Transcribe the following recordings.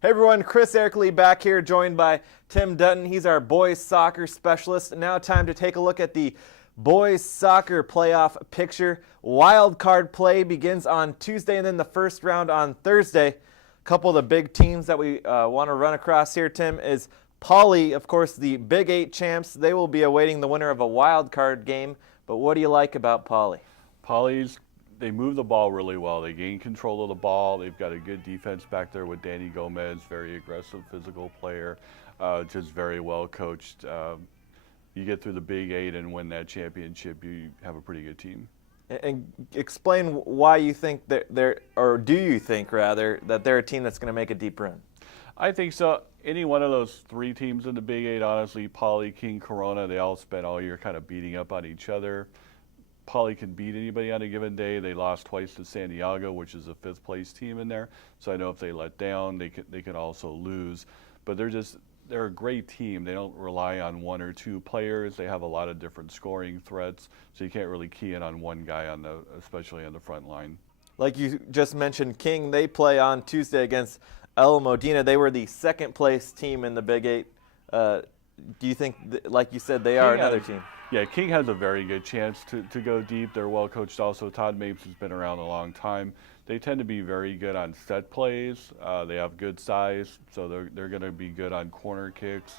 Hey everyone, Chris Ercoli back here, joined by Tim Dutton. He's our boys soccer specialist. Now time to take a look at the boys soccer playoff picture. Wild card play begins on Tuesday and then the first round on Thursday. A couple of the big teams that we want to run across here, Tim, is Poly, of course, the Big 8 champs. They will be awaiting the winner of a wild card game. But what do you like about Poly? They move the ball really well. They gain control of the ball. They've got a good defense back there with Danny Gomez, very aggressive, physical player, just very well coached. You get through the Big 8 and win that championship, you have a pretty good team. And explain why you think that do you think rather that they're a team that's going to make a deep run? I think so. Any one of those three teams in the Big 8, honestly, Poly, King, Corona, they all spent all year kind of beating up on each other. Poly can beat anybody on a given day. They lost twice to San Diego, which is a fifth place team in there. So I know if they let down, they can also lose. But they're a great team. They don't rely on one or two players. They have a lot of different scoring threats. So you can't really key in on one guy especially on the front line. Like you just mentioned, King, they play on Tuesday against El Modena. They were the second place team in the Big 8. Do you think, like you said, they are another team? Yeah, King has a very good chance to go deep. They're well coached also. Todd Mapes has been around a long time. They tend to be very good on set plays. They have good size, so they're going to be good on corner kicks,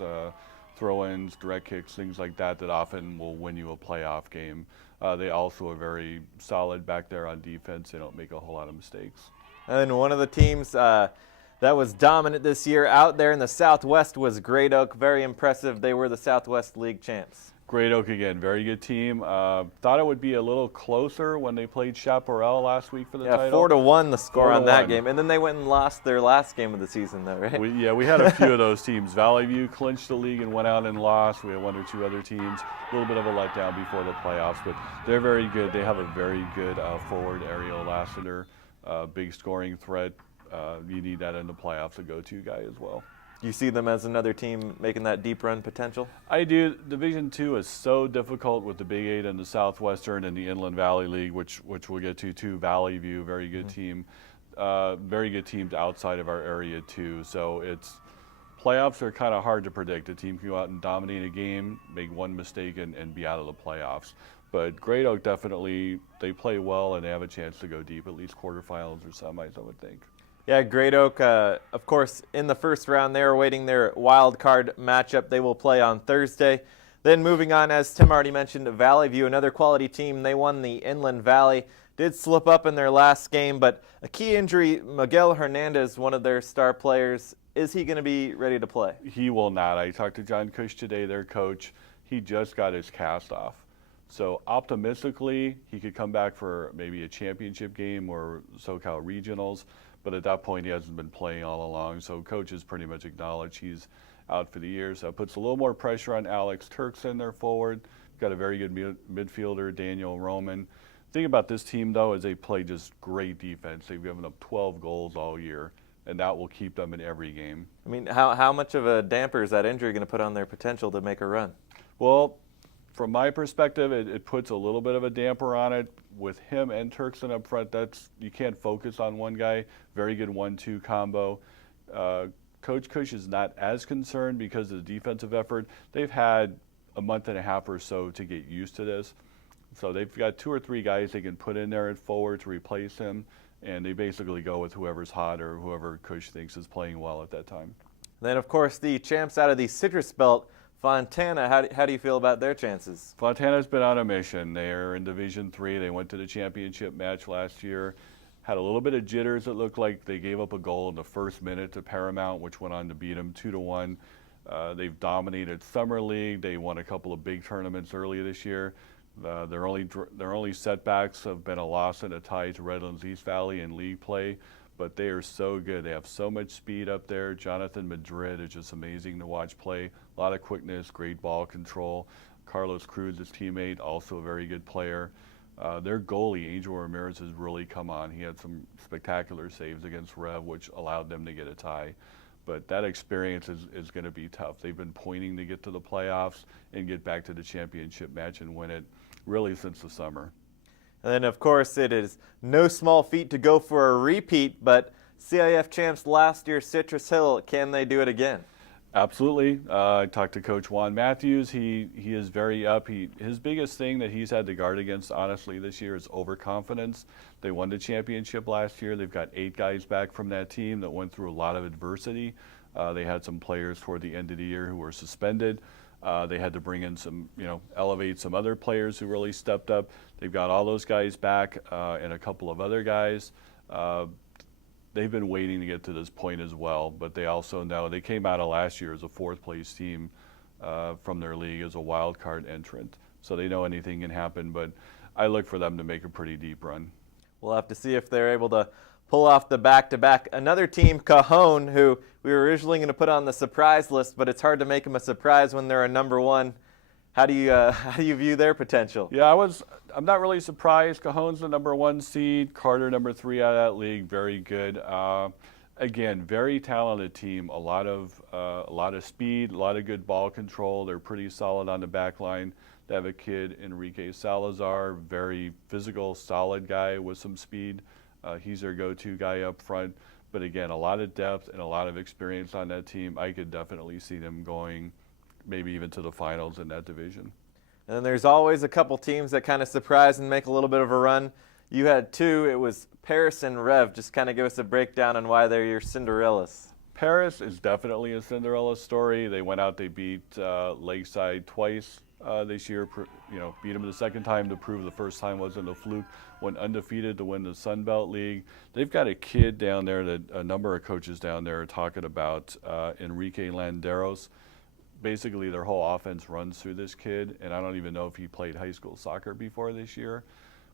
throw-ins, direct kicks, things like that often will win you a playoff game. They also are very solid back there on defense. They don't make a whole lot of mistakes. And one of the teams that was dominant this year out there in the Southwest was Great Oak. Very impressive. They were the Southwest League champs. Great Oak again, very good team. Thought it would be a little closer when they played Chaparral last week for the title. Yeah, 4-1 the score on that game. And then they went and lost their last game of the season though, right? We had a few of those teams. Valley View clinched the league and went out and lost. We had one or two other teams. A little bit of a letdown before the playoffs, but they're very good. They have a very good forward Ariel Lassiter, big scoring threat. You need that in the playoffs, a go-to guy as well. You see them as another team making that deep run potential? I do. Division II is so difficult with the Big 8 and the Southwestern and the Inland Valley League, which we'll get to too. Valley View, very good team. Very good teams outside of our area too. So playoffs are kind of hard to predict. A team can go out and dominate a game, make one mistake, and be out of the playoffs. But Great Oak definitely, they play well and they have a chance to go deep, at least quarterfinals or semis, I would think. Yeah, Great Oak, of course, in the first round, they're awaiting their wild card matchup. They will play on Thursday. Then moving on, as Tim already mentioned, Valley View, another quality team. They won the Inland Valley. Did slip up in their last game, but a key injury, Miguel Hernandez, one of their star players, is he going to be ready to play? He will not. I talked to John Cush today, their coach. He just got his cast off. So optimistically, he could come back for maybe a championship game or SoCal Regionals. But at that point, he hasn't been playing all along. So coach has pretty much acknowledged he's out for the year. So it puts a little more pressure on Alex Turkson, their forward. Got a very good midfielder, Daniel Roman. The thing about this team, though, is they play just great defense. They've given up 12 goals all year, and that will keep them in every game. I mean, how much of a damper is that injury going to put on their potential to make a run? Well, from my perspective, it puts a little bit of a damper on it. With him and Turkson up front, you can't focus on one guy. Very good 1-2 combo. Coach Cush is not as concerned because of the defensive effort. They've had a month and a half or so to get used to this. So they've got 2 or 3 guys they can put in there at forward to replace him, and they basically go with whoever's hot or whoever Cush thinks is playing well at that time. Then, of course, the champs out of the Citrus Belt, Fontana, how do you feel about their chances? Fontana's been on a mission. They're in Division III. They went to the championship match last year. Had a little bit of jitters. It looked like they gave up a goal in the first minute to Paramount, which went on to beat them 2-1. They've dominated Summer League. They won a couple of big tournaments early this year. Their only setbacks have been a loss and a tie to Redlands East Valley in league play. But they are so good. They have so much speed up there. Jonathan Madrid is just amazing to watch play. A lot of quickness, great ball control. Carlos Cruz, his teammate, also a very good player. Their goalie, Angel Ramirez, has really come on. He had some spectacular saves against Rev, which allowed them to get a tie. But that experience is going to be tough. They've been pointing to get to the playoffs and get back to the championship match and win it really since the summer. And then, of course, it is no small feat to go for a repeat, but CIF champs last year, Citrus Hill. Can they do it again? Absolutely. I talked to Coach Juan Matthews. He is very up. His biggest thing that he's had to guard against, honestly, this year is overconfidence. They won the championship last year. They've got 8 guys back from that team that went through a lot of adversity. They had some players toward the end of the year who were suspended. They had to bring in some, elevate some other players who really stepped up. They've got all those guys back and a couple of other guys. They've been waiting to get to this point as well, but they also know they came out of last year as a 4th place team from their league as a wild card entrant. So they know anything can happen, but I look for them to make a pretty deep run. We'll have to see if they're able to pull off the back-to-back. Another team, Cajon, who we were originally going to put on the surprise list, but it's hard to make them a surprise when they're a #1. How do you view their potential? Yeah, I'm not really surprised. Cajon's the #1 seed. Carter #3 out of that league. Very good. Again, very talented team. A lot of speed, a lot of good ball control. They're pretty solid on the back line. They have a kid, Enrique Salazar, very physical, solid guy with some speed. He's their go-to guy up front. But again, a lot of depth and a lot of experience on that team. I could definitely see them going maybe even to the finals in that division. And then there's always a couple teams that kind of surprise and make a little bit of a run. You had 2. It was Paris and Rev. Just kind of give us a breakdown on why they're your Cinderellas. Paris is definitely a Cinderella story. They went out, they beat Lakeside twice this year. Beat them the second time to prove the first time wasn't a fluke. Went undefeated to win the Sun Belt League. They've got a kid down there that a number of coaches down there are talking about, Enrique Landeros. Basically, their whole offense runs through this kid, and I don't even know if he played high school soccer before this year.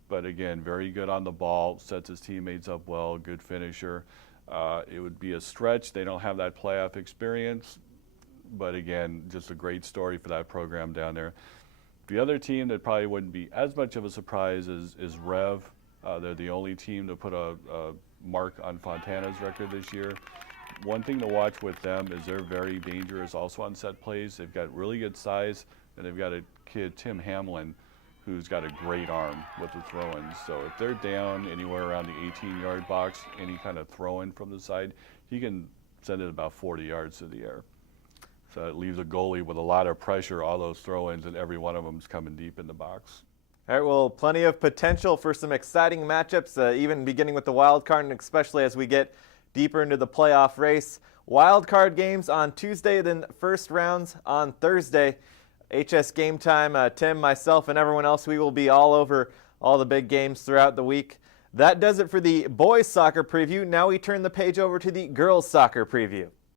But again, very good on the ball, sets his teammates up well, good finisher. It would be a stretch. They don't have that playoff experience, but again, just a great story for that program down there. The other team that probably wouldn't be as much of a surprise is Rev. They're the only team to put a mark on Fontana's record this year. One thing to watch with them is they're very dangerous also on set plays. They've got really good size, and they've got a kid, Tim Hamlin, who's got a great arm with the throw-ins. So if they're down anywhere around the 18-yard box, any kind of throw-in from the side, he can send it about 40 yards to the air. So it leaves a goalie with a lot of pressure, all those throw-ins, and every one of them's coming deep in the box. All right, well, plenty of potential for some exciting matchups, even beginning with the wild card, and especially as we get deeper into the playoff race. Wild card games on Tuesday, then first rounds on Thursday. HS Game Time, Tim, myself, and everyone else, we will be all over all the big games throughout the week. That does it for the boys soccer preview. Now we turn the page over to the girls soccer preview.